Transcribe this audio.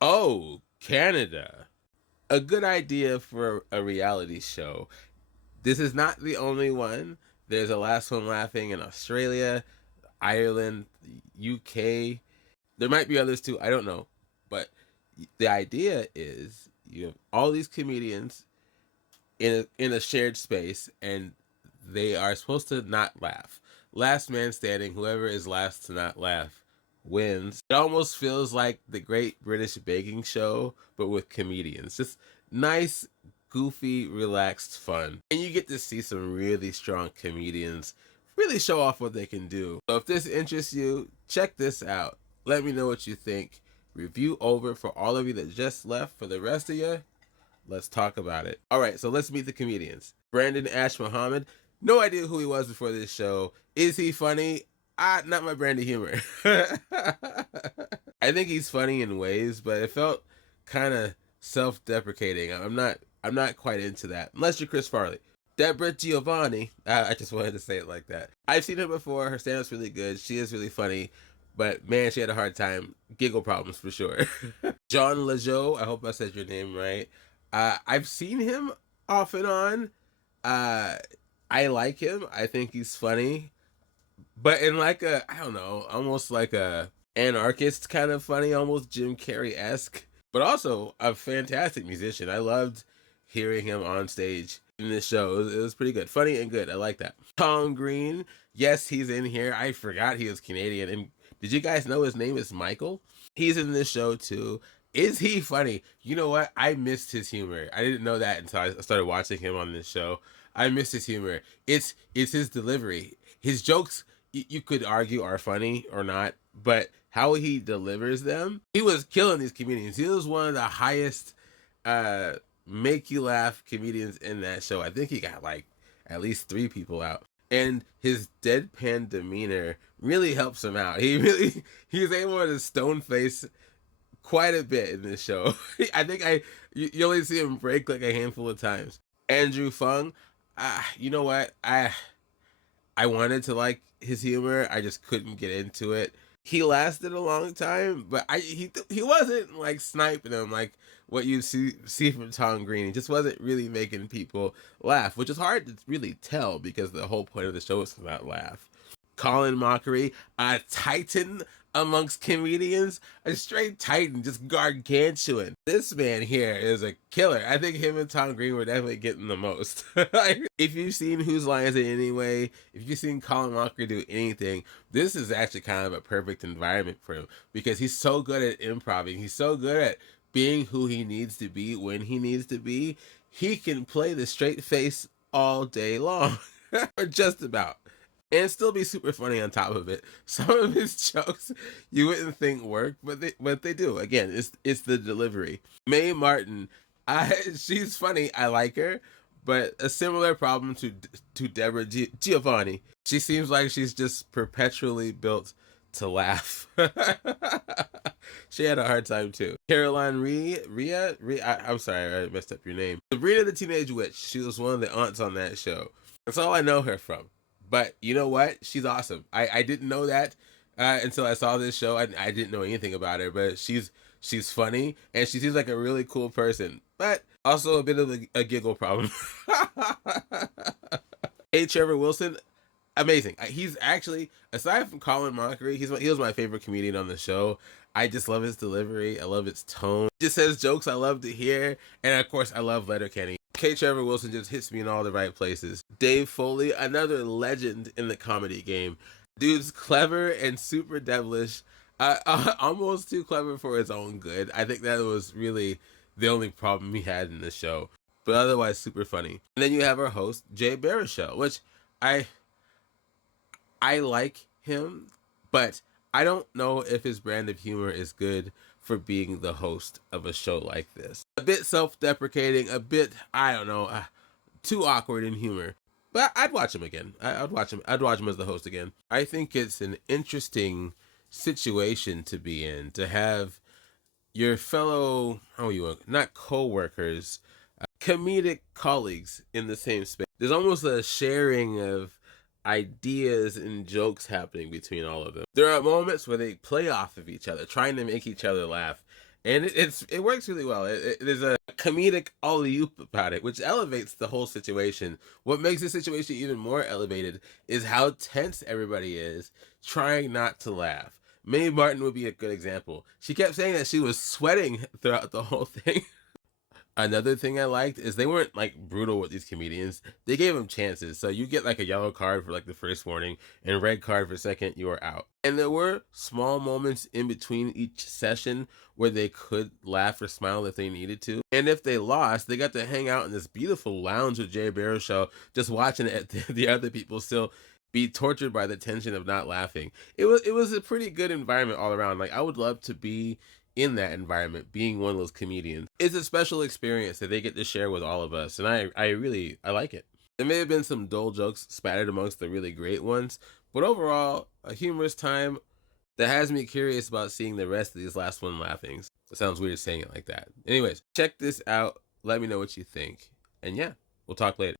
Oh, Canada. A good idea for a reality show. This is not the only one. There's a Last One Laughing in Australia, Ireland, UK. There might be others too. I don't know. But the idea is you have all these comedians in a shared space, and they are supposed to not laugh. Last man standing, whoever is last to not laugh wins. It almost feels like the Great British Baking Show, but with comedians. Just nice, goofy, relaxed fun. And you get to see some really strong comedians really show off what they can do. So if this interests you, check this out. Let me know what you think. Review over for all of you that just left. For the rest of you, let's talk about it. All right, so let's meet the comedians. Brandon Ash Muhammad. No idea who he was before this show. Is he funny? Not my brand of humor. I think he's funny in ways, but it felt kind of self-deprecating. I'm not quite into that. Unless you're Chris Farley. Deborah Giovanni. I just wanted to say it like that. I've seen her before. Her stand-up's really good. She is really funny. But man, she had a hard time. Giggle problems for sure. John Lajoie. I hope I said your name right. I've seen him off and on. Uh, I like him. I think he's funny, but in like a, I don't know, almost like a anarchist kind of funny, almost Jim Carrey esque, but also a fantastic musician. I loved hearing him on stage in this show. It was pretty good, funny and good. I like that. Tom Green, yes, he's in here. I forgot he was Canadian. And did you guys know his name is Michael? He's in this show too. Is he funny? You know what? I missed his humor. I didn't know that until I started watching him on this show. I missed his humor. It's his delivery. His jokes, you could argue, are funny or not, but how he delivers them, he was killing these comedians. He was one of the highest uh make you laugh comedians in that show. I think he got like at least 3 people out. And his deadpan demeanor really helps him out. He's able to stone face quite a bit in this show. I think you only see him break like a handful of times. Andrew Fung, you know what? I wanted to like his humor. I just couldn't get into it. He lasted a long time, but he wasn't like sniping them like what you see from Tom Green. He just wasn't really making people laugh, which is hard to really tell because the whole point of the show is to not laugh. Colin Mockery, a titan amongst comedians, a straight titan, just gargantuan. This man here is a killer. I think him and Tom Green were definitely getting the most. Like, if you've seen Whose Line Is It Anyway, if you've seen Colin Mockery do anything, this is actually kind of a perfect environment for him because he's so good at improvising. He's so good at being who he needs to be when he needs to be. He can play the straight face all day long, or just about, and still be super funny on top of it. Some of his jokes you wouldn't think work, but they do. Again, it's the delivery. Mae Martin, she's funny. I like her, but a similar problem to Deborah Giovanni. She seems like she's just perpetually built to laugh. She had a hard time too. Caroline Rhea, I'm sorry, I messed up your name. Sabrina the Teenage Witch. She was one of the aunts on that show. That's all I know her from. But you know what? She's awesome. I didn't know that until I saw this show. I didn't know anything about her, but she's funny and she seems like a really cool person. But also a bit of a giggle problem. Hey, Trevor Wilson, amazing. He's actually, aside from Colin Mockery, he was my favorite comedian on the show. I just love his delivery. I love his tone. He just says jokes I love to hear, and of course, I love Letterkenny. K. Trevor Wilson just hits me in all the right places. Dave Foley, another legend in the comedy game. Dude's clever and super devilish. Almost too clever for his own good. I think that was really the only problem he had in the show. But otherwise, super funny. And then you have our host, Jay Baruchel, which I like him, but I don't know if his brand of humor is good for being the host of a show like this. A bit self-deprecating, a bit, I don't know, too awkward in humor. But I'd watch him again. I'd watch him. I'd watch him as the host again. I think it's an interesting situation to be in, to have your fellow, how you want, not co-workers, comedic colleagues in the same space. There's almost a sharing of ideas and jokes happening between all of them. There are moments where they play off of each other, trying to make each other laugh. and it works really well. There's a comedic alley oop about it, which elevates the whole situation. What makes the situation even more elevated is how tense everybody is, trying not to laugh. Mae Martin would be a good example. She kept saying that she was sweating throughout the whole thing. Another thing I liked is they weren't like brutal with these comedians. They gave them chances. So you get like a yellow card for like the first warning and red card for second, you are out. And there were small moments in between each session where they could laugh or smile if they needed to. And if they lost, they got to hang out in this beautiful lounge with Jay Baruchel, just watching it, the other people still be tortured by the tension of not laughing. It was a pretty good environment all around. Like I would love to be in that environment, being one of those comedians. It's a special experience that they get to share with all of us, and I like it. There may have been some dull jokes spattered amongst the really great ones, but overall, a humorous time that has me curious about seeing the rest of these last one laughings. It sounds weird saying it like that. Anyways, check this out. Let me know what you think. And yeah, we'll talk later.